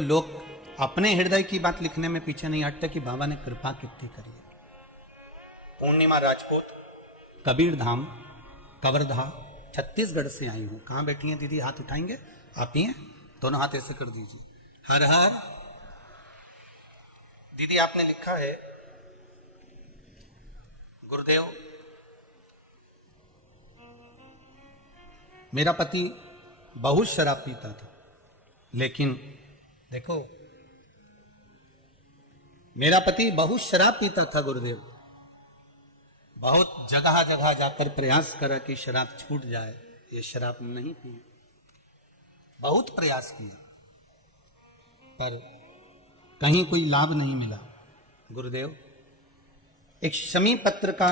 लोग अपने हृदय की बात लिखने में पीछे नहीं हटते कि बाबा ने कृपा कितनी करी है। पूर्णिमा राजपूत, कबीर धाम, कवर्धा, छत्तीसगढ़ से आई हूं। कहां बैठी हैं दीदी? हाथ उठाएंगे? आप ही हैं? दोनों हाथ ऐसे कर दीजिए। हर हर। दीदी आपने लिखा है, गुरुदेव मेरा पति बहुत शराब पीता था, लेकिन देखो मेरा पति बहुत शराब पीता था गुरुदेव, बहुत जगह जगह जाकर प्रयास करा कि शराब छूट जाए, ये शराब नहीं पी, बहुत प्रयास किया पर कहीं कोई लाभ नहीं मिला। गुरुदेव एक शमी पत्र का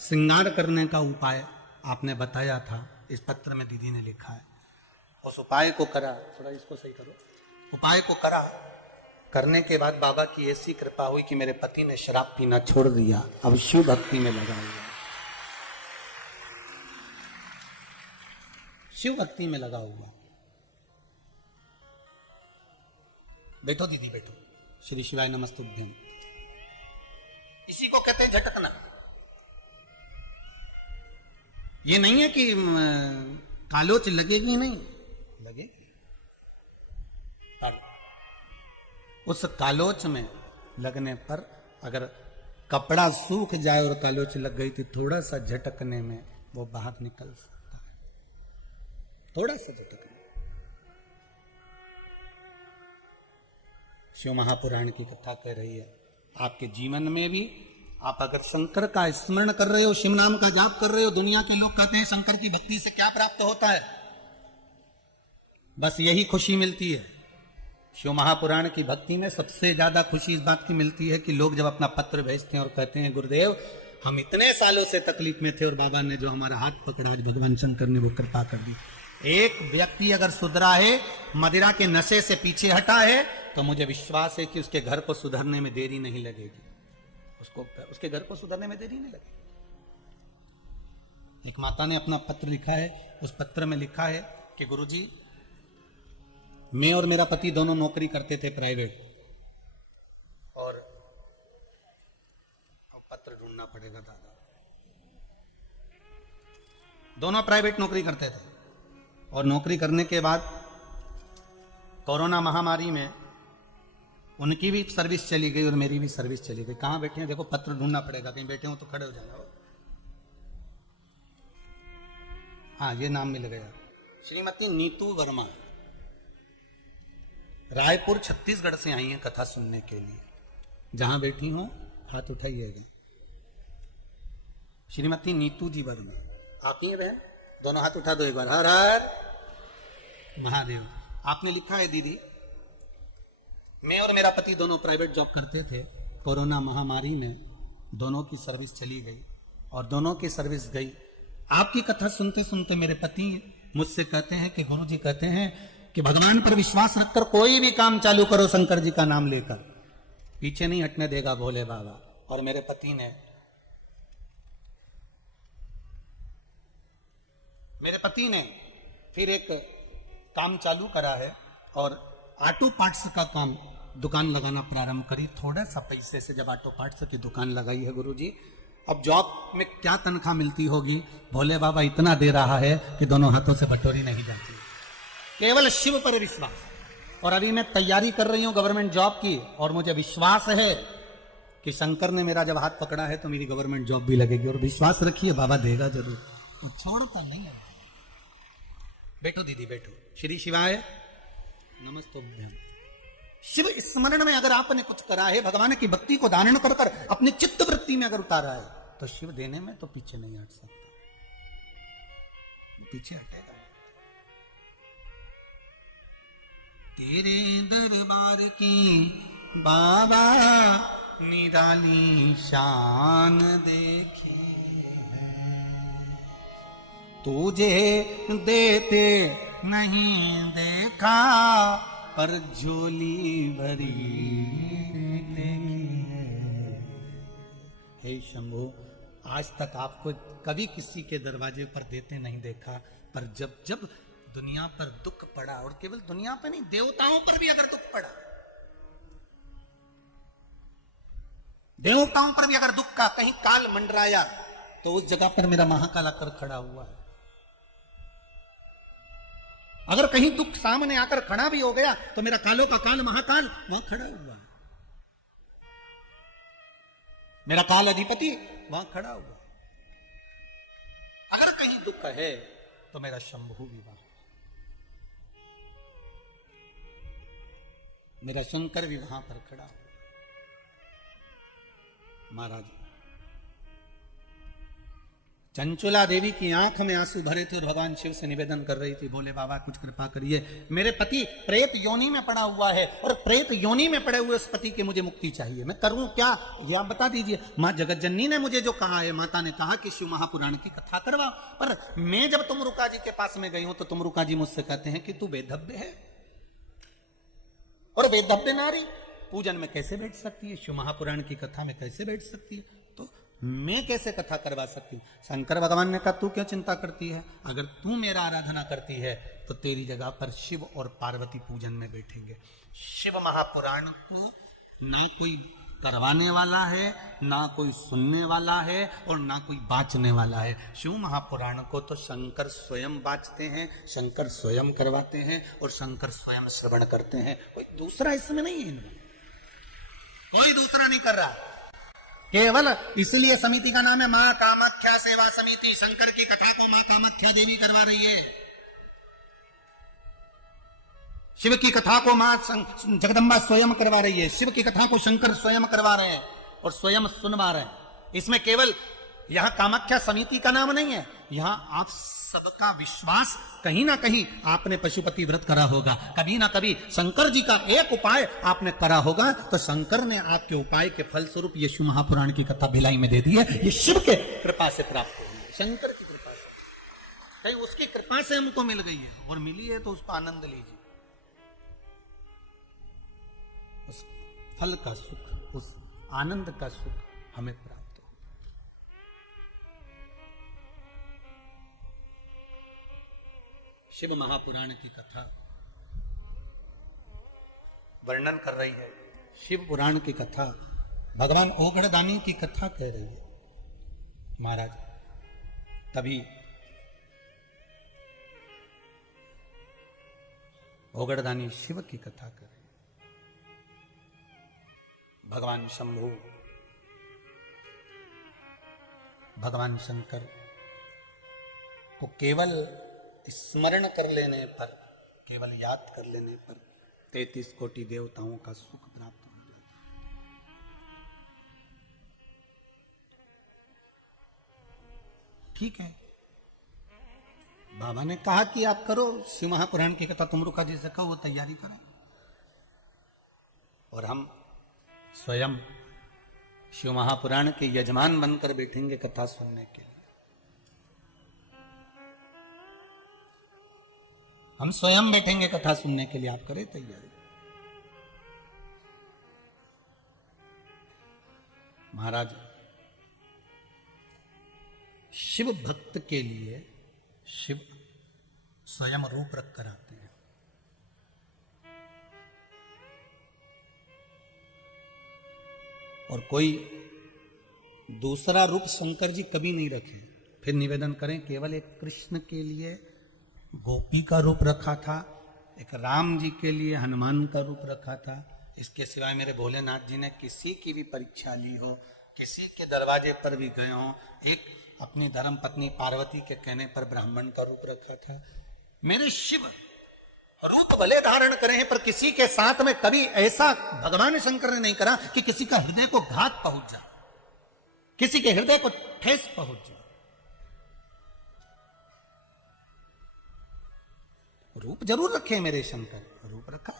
श्रृंगार करने का उपाय आपने बताया था, इस पत्र में दीदी ने लिखा है। उस उपाय को करा, थोड़ा इसको सही करो, उपाय को करा, करने के बाद बाबा की ऐसी कृपा हुई कि मेरे पति ने शराब पीना छोड़ दिया, अब शिव भक्ति में लगा हुआ, शिव भक्ति में लगा हुआ। बैठो दीदी बैठो। श्री शिवाय नमस्तुभ्यम। इसी को कहते हैं झटकना। ये नहीं है कि कालोच लगेगी, नहीं लगेगी, पर उस कालोच में लगने पर अगर कपड़ा सूख जाए और कालोच लग गई तो थोड़ा सा झटकने में वो बाहर निकल सकता है, थोड़ा सा झटकने। शिव महापुराण की कथा कह रही है, आपके जीवन में भी आप अगर शंकर का स्मरण कर रहे हो, शिव नाम का जाप कर रहे हो, दुनिया के लोग कहते हैं शंकर की भक्ति से क्या प्राप्त होता है, बस यही खुशी मिलती है। शिव महापुराण की भक्ति में सबसे ज्यादा खुशी इस बात की मिलती है कि लोग जब अपना पत्र भेजते हैं और कहते हैं गुरुदेव हम इतने सालों से तकलीफ में थे और बाबा ने जो हमारा हाथ पकड़ा, आज भगवान शंकर ने वो कृपा कर दी। एक व्यक्ति अगर सुधरा है, मदिरा के नशे से पीछे हटा है, तो मुझे विश्वास है कि उसके घर को सुधरने में देरी नहीं लगेगी, उसके घर को सुधरने में देरी नहीं लगेगी। एक माता ने अपना पत्र लिखा है, उस पत्र में लिखा है कि गुरुजी मैं और मेरा पति दोनों नौकरी करते थे प्राइवेट, और पत्र ढूंढना पड़ेगा दादा, दोनों प्राइवेट नौकरी करते थे और नौकरी करने के बाद कोरोना महामारी में उनकी भी सर्विस चली गई और मेरी भी सर्विस चली गई। कहां बैठे हैं देखो, पत्र ढूंढना पड़ेगा, कहीं बैठे हो तो खड़े हो जाना। हाँ ये नाम मिल गया, श्रीमती नीतू वर्मा, रायपुर छत्तीसगढ़ से आई हैं कथा सुनने के लिए। जहां बैठी हूं हाथ उठाइएगा। श्रीमती नीतू जी वर्मा आप ही हैं बहन? दोनों हाथ उठा दो एक बार। हर हर महादेव। आपने लिखा है दीदी मैं और मेरा पति दोनों प्राइवेट जॉब करते थे, कोरोना महामारी में दोनों की सर्विस चली गई और दोनों की सर्विस गई। आपकी कथा सुनते सुनते मेरे पति मुझसे कहते हैं कि गुरुजी कहते हैं कि भगवान पर विश्वास रखकर कोई भी काम चालू करो, शंकर जी का नाम लेकर, पीछे नहीं हटने देगा भोले बाबा। और मेरे पति ने फिर एक काम चालू करा है और ऑटो पार्ट्स का काम दुकान लगाना प्रारंभ करी, थोड़ा सा पैसे से। जब ऑटो पार्ट्स की दुकान लगाई है गुरुजी, अब जॉब में क्या तनख्वाह मिलती होगी, भोले बाबा इतना दे रहा है कि दोनों हाथों से बटोरी नहीं जाती, केवल शिव पर विश्वास। और अभी मैं तैयारी कर रही हूं गवर्नमेंट जॉब की, और मुझे विश्वास है कि शंकर ने मेरा जब हाथ पकड़ा है तो मेरी गवर्नमेंट जॉब भी लगेगी। और विश्वास रखिए बाबा देगा जरूर, वो छोड़ता नहीं है। बैठो दीदी बैठो। श्री शिवाय नमस्तुभ्यम। शिव स्मरण में अगर आपने कुछ करा है, भगवान की भक्ति को धारण कर कर अपनी चित्त वृत्ति में अगर उतारा है, तो शिव देने में तो पीछे नहीं हट सकता, पीछे हटेगा। तेरे दरबार की बाबा निराली शान देखी, तुझे देते नहीं देखा पर झोली भरी देखी। हे शंभो, आज तक आपको कभी किसी के दरवाजे पर देते नहीं देखा, पर जब जब दुनिया पर दुख पड़ा, और केवल दुनिया पर नहीं, देवताओं पर भी अगर दुख पड़ा, देवताओं पर भी अगर दुख का कहीं काल मंडराया, तो उस जगह पर मेरा महाकाल आकर खड़ा हुआ है। अगर कहीं दुख सामने आकर खड़ा भी हो गया, तो मेरा कालों का काल महाकाल वहां खड़ा हुआ है, मेरा काल अधिपति वहां खड़ा हुआ है। अगर कहीं दुख है, तो मेरा शंभु भी वहां, मेरा शंकर भी वहां पर खड़ा हुआ। महाराज, चंचुला देवी की आंख में आंसू भरे थे और भगवान शिव से निवेदन कर रही थी, बोले बाबा कुछ कृपा करिए, मेरे पति प्रेत योनि में पड़ा हुआ है, और प्रेत योनि में पड़े हुए उस पति की मुझे मुक्ति चाहिए, मैं करूं क्या, ये आप बता दीजिए। मां जगतजननी ने मुझे जो कहा है, माता ने कहा कि शिव महापुराण की कथा करवा, पर मैं जब तुम रुका जी के पास में गई हूं, तो तुम रुका जी मुझसे कहते हैं कि तू वेदव्य है, और वेदव्य नारी पूजन में कैसे बैठ सकती है, शिव महापुराण की कथा में कैसे बैठ सकती है, तो मैं कैसे कथा करवा सकती हूं। शंकर भगवान ने कहा तू क्यों चिंता करती है, अगर तू मेरा आराधना करती है, तो तेरी जगह पर शिव और पार्वती पूजन में बैठेंगे। शिव महापुराण को ना कोई करवाने वाला है, ना कोई सुनने वाला है, और ना कोई बांचने वाला है। शिव महापुराण को तो शंकर स्वयं बांचते हैं, शंकर स्वयं करवाते हैं, और शंकर स्वयं श्रवण करते हैं, कोई दूसरा इसमें नहीं है, इनमें कोई दूसरा नहीं कर रहा। केवल इसलिए समिति का नाम है मां कामाख्या सेवा समिति। शंकर की कथा को मां कामाख्या देवी करवा रही है, शिव की कथा को मां जगदम्बा स्वयं करवा रही है, शिव की कथा को शंकर स्वयं करवा रहे हैं और स्वयं सुनवा रहे हैं। इसमें केवल यहां कामाख्या समिति का नाम नहीं है, यहां आप सबका विश्वास, कहीं ना कहीं आपने पशुपति व्रत करा होगा, कभी ना कभी शंकर जी का एक उपाय आपने करा होगा, तो शंकर ने आपके उपाय के फलस्वरूप ये शिव महापुराण की कथा भिलाई में दे दी है। ये शिव के कृपा से प्राप्त हुई है, शंकर की कृपा से, कहीं उसकी कृपा से हमको मिल गई है, और मिली है तो उसका आनंद लीजिए, उस फल का सुख, उस आनंद का सुख हमें प्राप्त हो। शिव महापुराण की कथा वर्णन कर रही है, शिव पुराण की कथा भगवान ओगड़दानी की कथा कह रही है। महाराज, तभी ओगड़दानी शिव की कथा कर रहे हैं। भगवान शंभु, भगवान शंकर को केवल स्मरण कर लेने पर, केवल याद कर लेने पर 33 कोटि देवताओं का सुख प्राप्त हो जाता है। ठीक है, बाबा ने कहा कि आप करो शिव महापुराण की कथा, तुम रुका जी से कहो वो तैयारी करो, और हम स्वयं शिव महापुराण के यजमान बनकर बैठेंगे कथा सुनने के लिए। हम स्वयं बैठेंगे कथा सुनने के लिए, आप करें तैयारी। महाराज, शिव भक्त के लिए शिव स्वयं रूप रख कर आते हैं। और कोई दूसरा रूप शंकर जी कभी नहीं रखे। फिर निवेदन करें, केवल एक कृष्ण के लिए गोपी का रूप रखा था, एक राम जी के लिए हनुमान का रूप रखा था। इसके सिवाय मेरे भोलेनाथ जी ने किसी की भी परीक्षा ली हो, किसी के दरवाजे पर भी गए हो, एक अपनी धर्म पत्नी पार्वती के कहने पर ब्राह्मण का रूप रखा था। मेरे शिव रूप भले धारण करे हैं, पर किसी के साथ में कभी ऐसा भगवान शंकर ने नहीं करा कि किसी का हृदय को घात पहुंच जाए, किसी के हृदय को ठेस पहुंच जाए। रूप जरूर रखे मेरे शंकर, रूप रखा,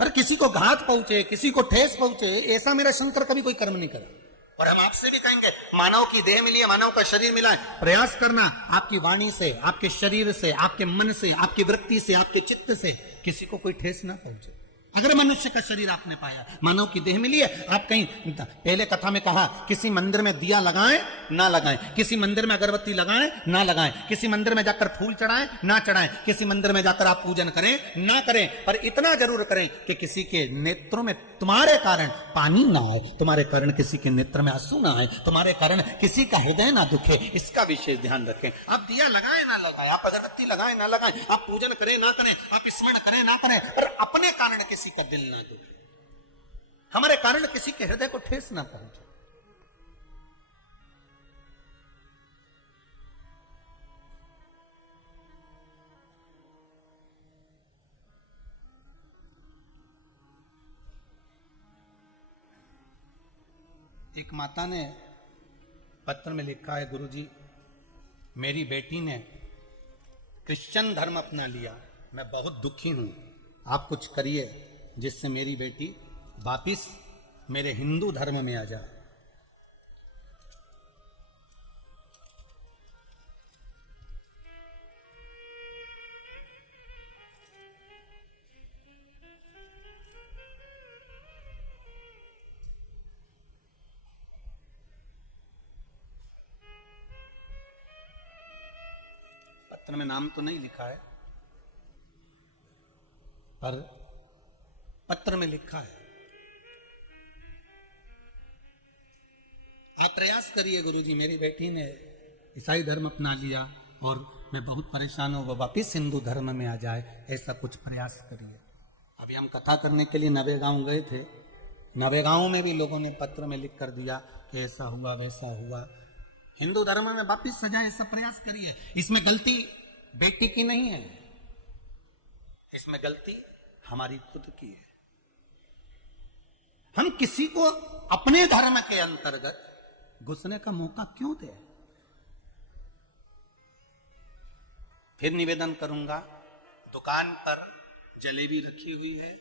पर किसी को घात पहुंचे, किसी को ठेस पहुंचे, ऐसा मेरा शंकर कभी कोई कर्म नहीं करा। और हम आपसे भी कहेंगे, मानव की देह मिली है, मानव का शरीर मिला है, प्रयास करना आपकी वाणी से, आपके शरीर से, आपके मन से, आपकी वृत्ति से, आपके चित्त से किसी को कोई ठेस ना पहुंचे। अगर मनुष्य का शरीर आपने पाया, मानव की देह मिली है, आप कहीं पहले कथा में कहा किसी मंदिर में दिया लगाएं ना लगाएं, किसी मंदिर में अगरबत्ती लगाएं ना लगाएं, किसी मंदिर में जाकर फूल चढ़ाएं ना चढ़ाएं, किसी मंदिर में जाकर आप पूजन करें ना करें, पर इतना जरूर करें कि किसी के नेत्रों में तुम्हारे कारण पानी ना आए, तुम्हारे कारण किसी के नेत्र में आंसू ना आए, तुम्हारे कारण किसी का हृदय ना दुखे, इसका विशेष ध्यान रखें। आप दिया लगाएं ना लगाएं, आप अगरबत्ती लगाएं ना लगाएं, आप पूजन करें ना करें, आप स्मरण करें ना करें, पर अपने कारण किसी का दिल ना दुखे, हमारे कारण किसी के हृदय को ठेस ना पहुंचे। एक माता ने पत्र में लिखा है, गुरुजी मेरी बेटी ने क्रिश्चियन धर्म अपना लिया, मैं बहुत दुखी हूं, आप कुछ करिए जिससे मेरी बेटी वापिस मेरे हिंदू धर्म में आ जाए। पत्र में नाम तो नहीं लिखा है, पर पत्र में लिखा है, आप प्रयास करिए गुरुजी मेरी बेटी ने ईसाई धर्म अपना लिया और मैं बहुत परेशान हूं, वो वापिस हिंदू धर्म में आ जाए, ऐसा कुछ प्रयास करिए। अभी हम कथा करने के लिए नवेगांव गए थे, नवेगांव में भी लोगों ने पत्र में लिख कर दिया कि ऐसा हुआ वैसा हुआ, हिंदू धर्म में वापिस सजाए, ऐसा प्रयास करिए। इसमें गलती बेटी की नहीं है, इसमें गलती हमारी खुद की है। हम किसी को अपने धर्म के अंतर्गत घुसने का मौका क्यों दें? फिर निवेदन करूंगा, दुकान पर जलेबी रखी हुई है,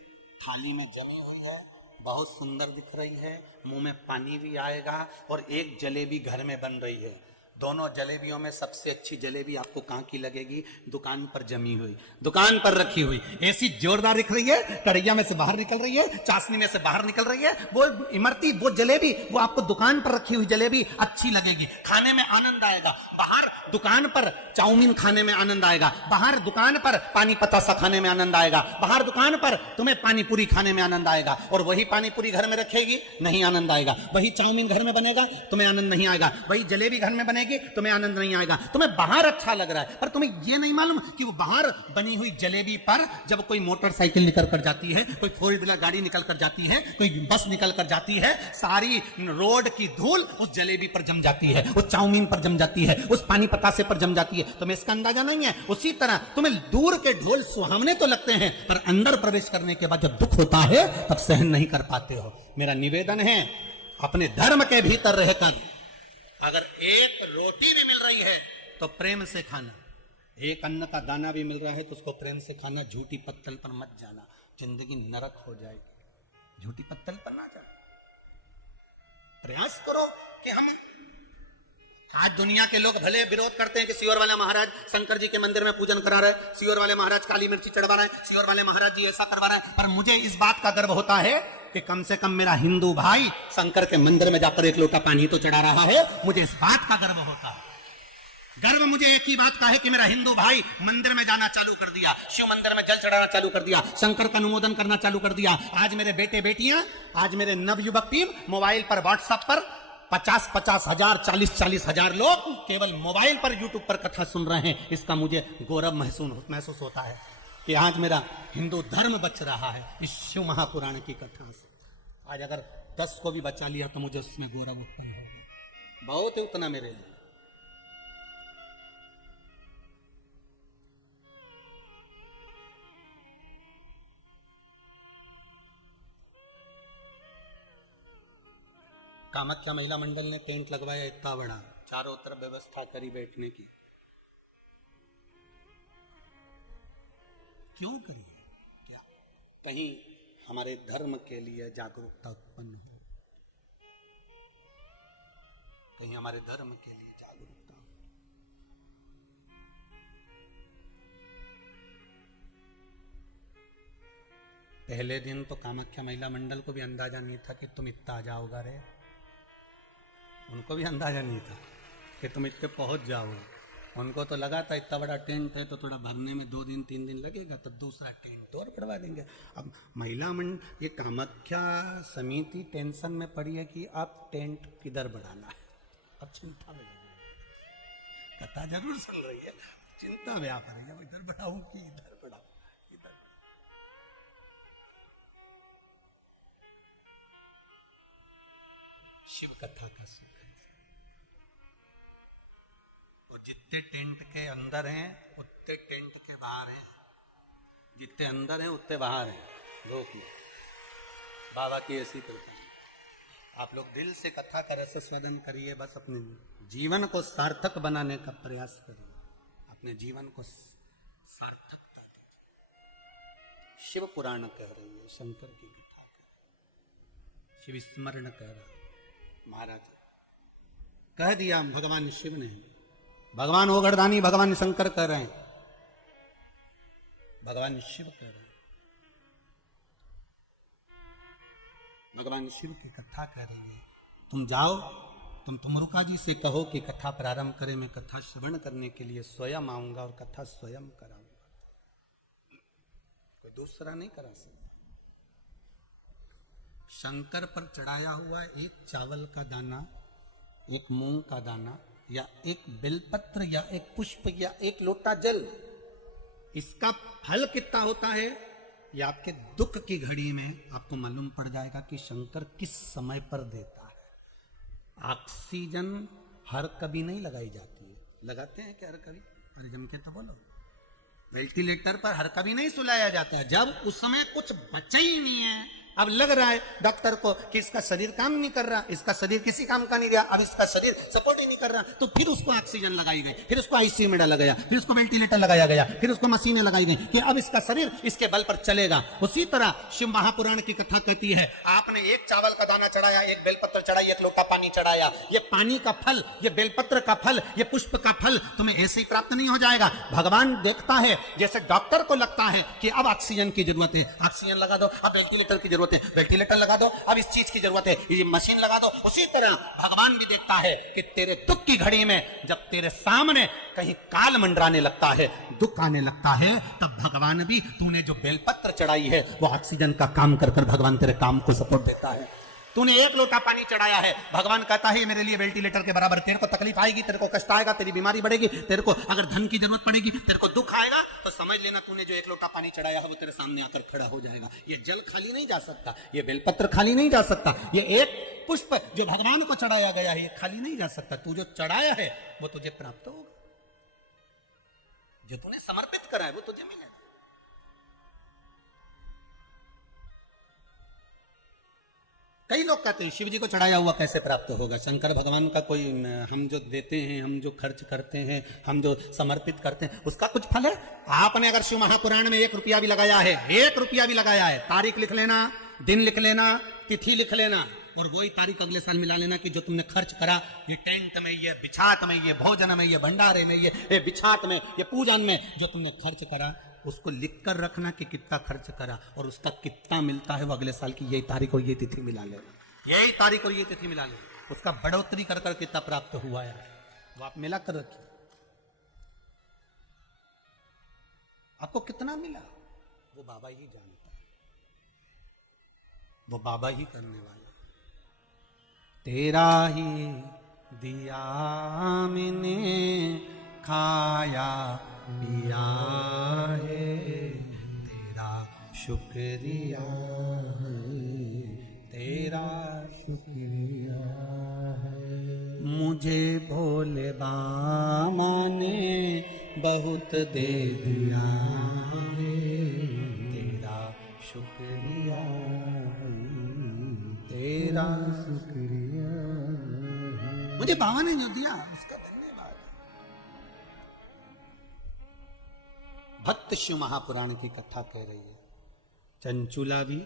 थाली में जमी हुई है, बहुत सुंदर दिख रही है, मुंह में पानी भी आएगा, और एक जलेबी घर में बन रही है। दोनों जलेबियों में सबसे अच्छी जलेबी आपको कहां की लगेगी? दुकान पर जमी हुई, दुकान पर रखी हुई, ऐसी जोरदार दिख रही है, कढ़ैया में से बाहर निकल रही है, चाशनी में से बाहर निकल रही है, वो इमरती, वो जलेबी, वो आपको दुकान पर रखी हुई जलेबी अच्छी लगेगी, खाने में आनंद आएगा। बाहर दुकान पर चाउमीन खाने में आनंद आएगा, बाहर दुकान पर पानी पतासा खाने में आनंद आएगा, बाहर दुकान पर तुम्हें पानी पूरी खाने में आनंद आएगा, और वही पानी पूरी घर में रखेगी नहीं आनंद आएगा, वही चाउमीन घर में बनेगा तुम्हें आनंद नहीं आएगा, वही जलेबी घर में बनेगी तुम्हें आनंद नहीं आएगा। तुम्हें बाहर अच्छा लग रहा है, पर तुम्हें यह नहीं मालूम कि वो बाहर बनी हुई जलेबी पर जब कोई मोटरसाइकिल निकल कर जाती है, कोई फोर व्हीलर गाड़ी निकल कर जाती है, कोई बस निकल कर जाती है, सारी रोड की धूल उस जलेबी पर जम जाती है, उस चाउमीन पर जम जाती है, उस पानी पतासे पर जम जाती है। तुम्हें इसका अंदाजा नहीं है। उसी तरह तुम्हें दूर के ढोल सुहावने तो लगते हैं, पर अंदर प्रवेश करने के बाद जब दुख होता है तब सहन नहीं कर पाते हो। मेरा निवेदन है, अपने धर्म के भीतर रहकर अगर एक रोटी भी मिल रही है तो प्रेम से खाना, एक अन्न का दाना भी मिल रहा है तो उसको प्रेम से खाना, झूठी पत्तल पर मत जाना, जिंदगी नरक हो जाएगी। झूठी पत्तल पर ना जाओ, प्रयास करो कि हम, आज दुनिया के लोग भले विरोध करते हैं कि सियोर वाले महाराज शंकर जी के मंदिर में पूजन करा रहे, सियोर वाले महाराज काली मिर्ची चढ़वा रहे हैं, सियोर वाले महाराज जी ऐसा करवा रहे हैं, पर मुझे इस बात का गर्व होता है कि कम से कम मेरा हिंदू भाई शंकर के मंदिर में जाकर एक लोटा पानी तो चढ़ा रहा है। मुझे इस बात का गर्व होता है। गर्व मुझे एक ही बात का है कि मेरा हिंदू भाई मंदिर में जाना चालू कर दिया, शिव मंदिर में जल चढ़ाना चालू कर दिया, शंकर का अनुमोदन करना चालू कर दिया। आज मेरे बेटे बेटियां, आज मेरे नवयुवक टीम मोबाइल पर, व्हाट्सएप पर 50-50 हजार, 40-40 हजार लोग केवल मोबाइल पर, यूट्यूब पर कथा सुन रहे हैं। इसका मुझे गौरव महसूस होता है कि आज मेरा हिंदू धर्म बच रहा है इस शिव महापुराण की कथा से। आज अगर 10 को भी बचा लिया तो मुझे उसमें गौरव उत्पन्न होगा, बहुत है उतना मेरे लिए। कामाख्या महिला मंडल ने टेंट लगवाया इतना बड़ा, चारों तरफ व्यवस्था करी बैठने की। क्यों करी? क्या कहीं हमारे धर्म के लिए जागरूकता उत्पन्न हो, कहीं हमारे धर्म के लिए जागरूकता हो। पहले दिन तो कामाख्या महिला मंडल को भी अंदाजा नहीं था कि तुम इतना आ जाओगा रे, उनको भी अंदाजा नहीं था कि तुम इतने पहुंच जाओगे। उनको तो लगा था इतना बड़ा टेंट है तो थोड़ा भरने में 2 दिन 3 दिन लगेगा, तो दूसरा टेंट और बढ़वा देंगे। अब महिला मंडल ये कामाख्या समिति टेंशन में पड़ी है कि अब टेंट किधर बढ़ाना है, अब चिंता में लगी है। कथा जरूर सुन रही है, चिंता व्याप रही है, इधर बढ़ाऊं कि इधर बढ़ाऊं, इधर बढ़ाऊं। शिव कथा का सुख है। वो जितने टेंट के अंदर हैं उतने टेंट के बाहर हैं, जितने अंदर हैं उतने बाहर हैं। रोक लो, बाबा की ऐसी कृपा। आप लोग दिल से कथा का रसस्वादन करिए, बस अपने जीवन को सार्थक बनाने का प्रयास करिए, अपने जीवन को सार्थकता दीजिए। शिव पुराण कह रही है, शंकर की कथा कह रही है, शिव स्मरण कह रहा है। महाराज कह दिया भगवान शिव ने, भगवान ओगड़दानी भगवान शंकर कह रहे हैं, भगवान शिव कह रहे हैं, भगवान शिव की कथा कह रही है। तुम जाओ, तुम तुमरुका जी से कहो कि कथा प्रारंभ करें, मैं कथा श्रवण करने के लिए स्वयं आऊंगा और कथा स्वयं कराऊंगा, कोई दूसरा नहीं करा सकता। शंकर पर चढ़ाया हुआ एक चावल का दाना, एक मूंग का दाना, या एक बेलपत्र, या एक पुष्प, या एक लोटा जल, इसका फल कितना होता है ये आपके दुख की घड़ी में आपको मालूम पड़ जाएगा कि शंकर किस समय पर देता है। ऑक्सीजन हर कभी नहीं लगाई जाती है, लगाते हैं क्या हर कभी? अरे जम के तो बोलो। वेंटिलेटर पर हर कभी नहीं सुलाया जाता है, जब उस समय कुछ बचा ही नहीं है। अब लग रहा है डॉक्टर को कि इसका शरीर काम नहीं कर रहा, इसका शरीर किसी काम का नहीं रहा, अब इसका शरीर सपोर्ट ही नहीं कर रहा, तो फिर उसको ऑक्सीजन लगाई गई, फिर उसको आईसीयू में डाला गया, फिर उसको वेंटिलेटर लगाया गया, फिर उसको मशीनें लगाई गई कि अब इसका शरीर इसके बल पर चलेगा। उसी तरह शिव महापुराण की कथा कहती है, आपने एक चावल का दाना चढ़ाया, एक बेलपत्र चढ़ाई, एक लोटा पानी चढ़ाया, ये पानी का फल, ये बेलपत्र का फल, ये पुष्प का फल तुम्हें ऐसे ही प्राप्त नहीं हो जाएगा। भगवान देखता है, जैसे डॉक्टर को लगता है कि अब ऑक्सीजन की जरूरत है, ऑक्सीजन लगा दो, अब वेंटिलेटर की जरूरत है, वेंटिलेटर लगा दो, अब इस चीज की जरूरत है, ये मशीन लगा दो। उसी तरह भगवान भी देखता है कि तेरे दुख की घड़ी में जब तेरे सामने कहीं काल मंडराने लगता है, दुख आने लगता है, तब भगवान भी, तूने जो बेलपत्र चढ़ाई है वो ऑक्सीजन का काम कर कर भगवान तेरे काम को सपोर्ट देता है। तूने एक लोटा पानी चढ़ाया है, भगवान कहता है मेरे लिए वेंटिलेटर के बराबर, तेरे को तकलीफ आएगी, तेरे को कष्ट आएगा, तेरी बीमारी बढ़ेगी, तेरे को अगर धन की जरूरत पड़ेगी, तेरे को दुख आएगा, तो समझ लेना तूने जो एक लोटा पानी चढ़ाया है वो तेरे सामने आकर खड़ा हो जाएगा। ये जल खाली नहीं जा सकता, ये बेलपत्र खाली नहीं जा सकता, ये एक पुष्प जो भगवान को चढ़ाया गया है ये खाली नहीं जा सकता। तू जो चढ़ाया है वो तुझे प्राप्त होगा, जो तूने समर्पित करा है वो तुझे मिलेगा। कई लोग कहते हैं शिव जी को चढ़ाया हुआ कैसे प्राप्त होगा? शंकर भगवान का कोई, हम जो देते हैं, हम जो खर्च करते हैं, हम जो समर्पित करते हैं, उसका कुछ फल है? आपने अगर शिव महापुराण में 1 रुपया भी लगाया है, 1 रुपया भी लगाया है, तारीख लिख लेना, दिन लिख लेना, तिथि लिख लेना, और वही तारीख अगले साल मिला लेना कि जो तुमने खर्च करा, ये टेंट में, ये बिछात में, ये भोजन में, ये भंडारे में, ये बिछात में, ये पूजन में जो तुमने खर्च करा, उसको लिख कर रखना कि कितना खर्च करा और उसका कितना मिलता है, वो अगले साल की यही तारीख और ये तिथि मिला ले, यही तारीख और ये तिथि मिला ले, उसका बढ़ोतरी कर कर कितना प्राप्त हुआ है वो आप मिला कर रखिए। आपको कितना मिला वो बाबा ही जानता है, वो बाबा ही करने वाला। तेरा ही दिया मैंने खाया पिया है, तेरा शुक्रिया है, तेरा शुक्रिया है। मुझे भोले बाबा ने बहुत दे दिया है, तेरा शुक्रिया है, तेरा शुक्रिया है। मुझे बाबा ने जो दिया उसका धन्यवाद। भक्त शिव महापुराण की कथा कह रही है, चंचुला भी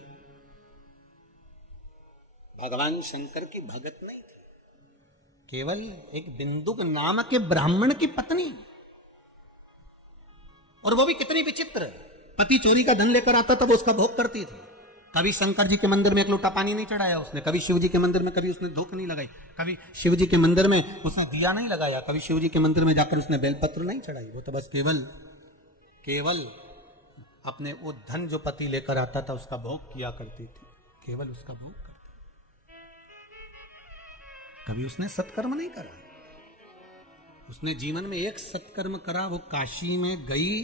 भगवान शंकर की भगत नहीं थी, केवल एक बिंदुक नाम के ब्राह्मण की पत्नी, और वो भी कितनी विचित्र। पति चोरी का धन लेकर आता तब उसका भोग करती थी, कभी शंकर जी के मंदिर में एक लोटा पानी नहीं चढ़ाया उसने, कभी शिव जी के मंदिर में कभी उसने धूप नहीं लगाई, कभी शिव जी के मंदिर में उसने दिया नहीं लगाया, कभी शिव जी के मंदिर में जाकर उसने बेलपत्र नहीं चढ़ाई। वो तो बस केवल अपने वो धन जो पति लेकर आता था उसका भोग किया करती थी, केवल उसका भोग करती। कभी उसने सत्कर्म नहीं करा। उसने जीवन में एक सत्कर्म करा, वो काशी में गई,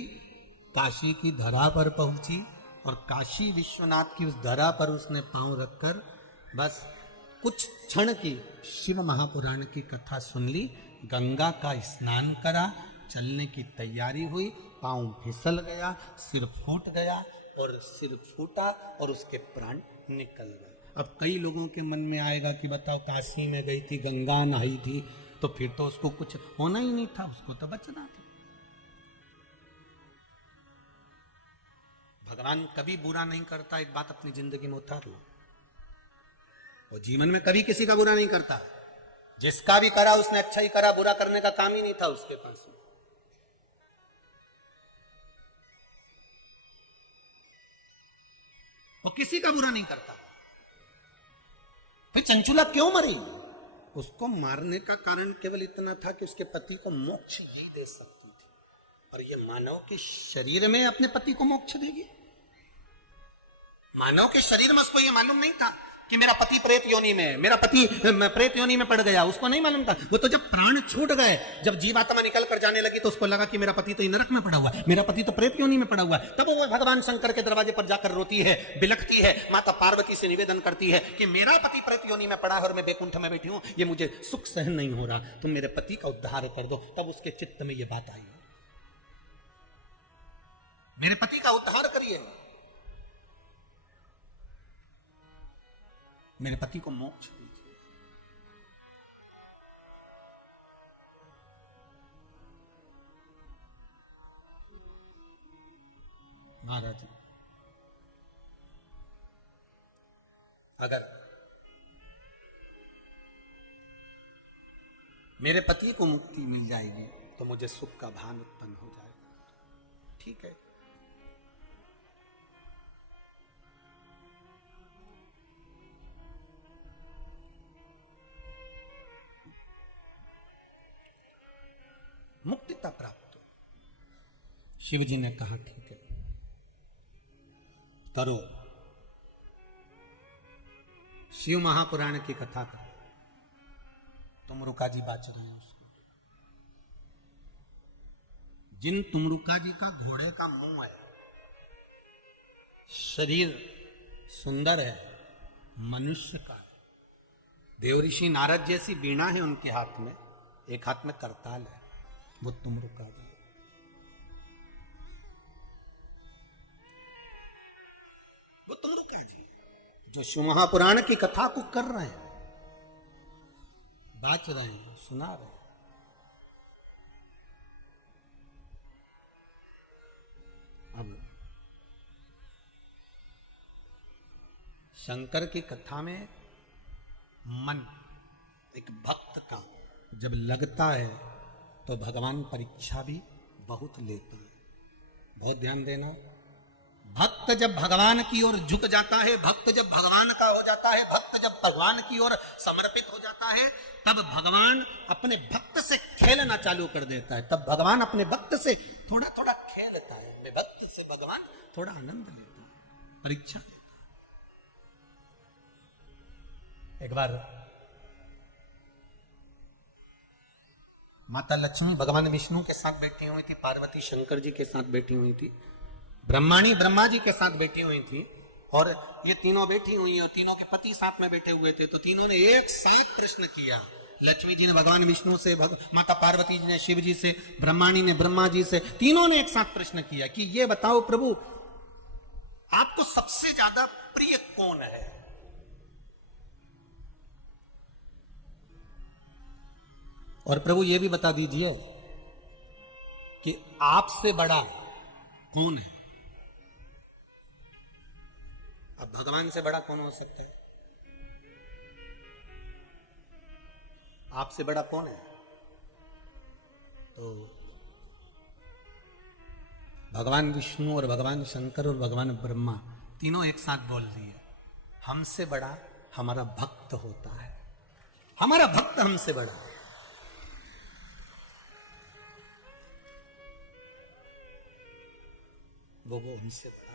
काशी की धरा पर पहुंची और काशी विश्वनाथ की उस धरा पर उसने पांव रखकर बस कुछ क्षण की शिव महापुराण की कथा सुन ली, गंगा का स्नान करा, चलने की तैयारी हुई, पांव फिसल गया, सिर फूट गया और सिर फूटा और उसके प्राण निकल गए। अब कई लोगों के मन में आएगा कि बताओ, काशी में गई थी, गंगा नहाई थी, तो फिर तो उसको कुछ होना ही नहीं था, उसको तो बचना था। भगवान कभी बुरा नहीं करता, एक बात अपनी जिंदगी में उतार लो। वो जीवन में कभी किसी का बुरा नहीं करता, जिसका भी करा उसने अच्छा ही करा, बुरा करने का काम ही नहीं था उसके पास। वो किसी का बुरा नहीं करता। फिर चंचुला क्यों मरी? उसको मारने का कारण केवल इतना था कि उसके पति को मोक्ष ही दे सकती थी, और ये मानव के शरीर में अपने पति को मोक्ष देगी? मानव के शरीर में उसको ये मालूम नहीं था कि मेरा पति प्रेत योनि में, मेरा पति प्रेत योनि में पड़ गया, उसको नहीं मालूम था। वो तो जब प्राण छूट गए, जब जीवात्मा निकल कर जाने लगी, तो उसको लगा कि मेरा पति तो नरक में पड़ा हुआ है, मेरा पति तो प्रेत योनि में पड़ा हुआ है। तब वो भगवान शंकर के दरवाजे पर जाकर रोती है, बिलखती है, माता पार्वती से निवेदन करती है कि मेरा पति प्रेत योनि में पड़ा है और मैं बैकुंठ में बैठी हूं, ये मुझे सुख सहन नहीं हो रहा, तुम मेरे पति का उद्धार कर दो। तब उसके चित्त में ये बात आई, मेरे पति का उद्धार करिए, मेरे पति को मोक्ष दीजिए। महाराज जी, अगर मेरे पति को मुक्ति मिल जाएगी तो मुझे सुख का भान उत्पन्न हो जाएगा, ठीक है। मुक्तिता प्राप्त हो। शिव जी ने कहा ठीक है, करो, शिव महापुराण की कथा करो। तुमरुका जी बाच रहे हैं उसको, जिन तुमरुका जी का घोड़े का मुंह है, शरीर सुंदर है, मनुष्य का है, देवऋषि नारद जैसी वीणा है उनके हाथ में, एक हाथ में करताल है, वो तुमरुका जी। वो तुमरुका जी जो शिव महापुराण की कथा को कर रहे हैं, बाच रहे हैं, सुना रहे हैं। अब शंकर की कथा में मन एक भक्त का जब लगता है तो भगवान परीक्षा भी बहुत लेता है। बहुत ध्यान देना, भक्त जब भगवान की ओर झुक जाता है, भक्त जब भगवान का हो जाता है, भक्त जब भगवान की ओर समर्पित हो जाता है, तब भगवान अपने भक्त से खेलना चालू कर देता है। तब भगवान अपने भक्त से थोड़ा थोड़ा खेलता है, अपने भक्त से भगवान थोड़ा आनंद लेता है, परीक्षा लेता है। एक बार माता लक्ष्मी भगवान विष्णु के साथ बैठी हुई थी, पार्वती शंकर जी के साथ बैठी हुई थी, ब्रह्माणी ब्रह्मा जी के साथ बैठी हुई थी, और ये तीनों बैठी हुई और तीनों के पति साथ में बैठे हुए थे। तो तीनों ने एक साथ प्रश्न किया, लक्ष्मी जी ने भगवान विष्णु से, माता पार्वती जी ने शिव जी से, ब्रह्माणी ने ब्रह्मा जी से, तीनों ने एक साथ प्रश्न किया कि ये बताओ प्रभु, आपको सबसे ज्यादा प्रिय कौन है? और प्रभु ये भी बता दीजिए कि आपसे बड़ा कौन है? अब भगवान से बड़ा कौन हो सकता है? आपसे बड़ा कौन है? तो भगवान विष्णु और भगवान शंकर और भगवान ब्रह्मा, तीनों एक साथ बोल दिए, हमसे बड़ा हमारा भक्त होता है, हमारा भक्त हमसे बड़ा। वो हमसे बड़ा।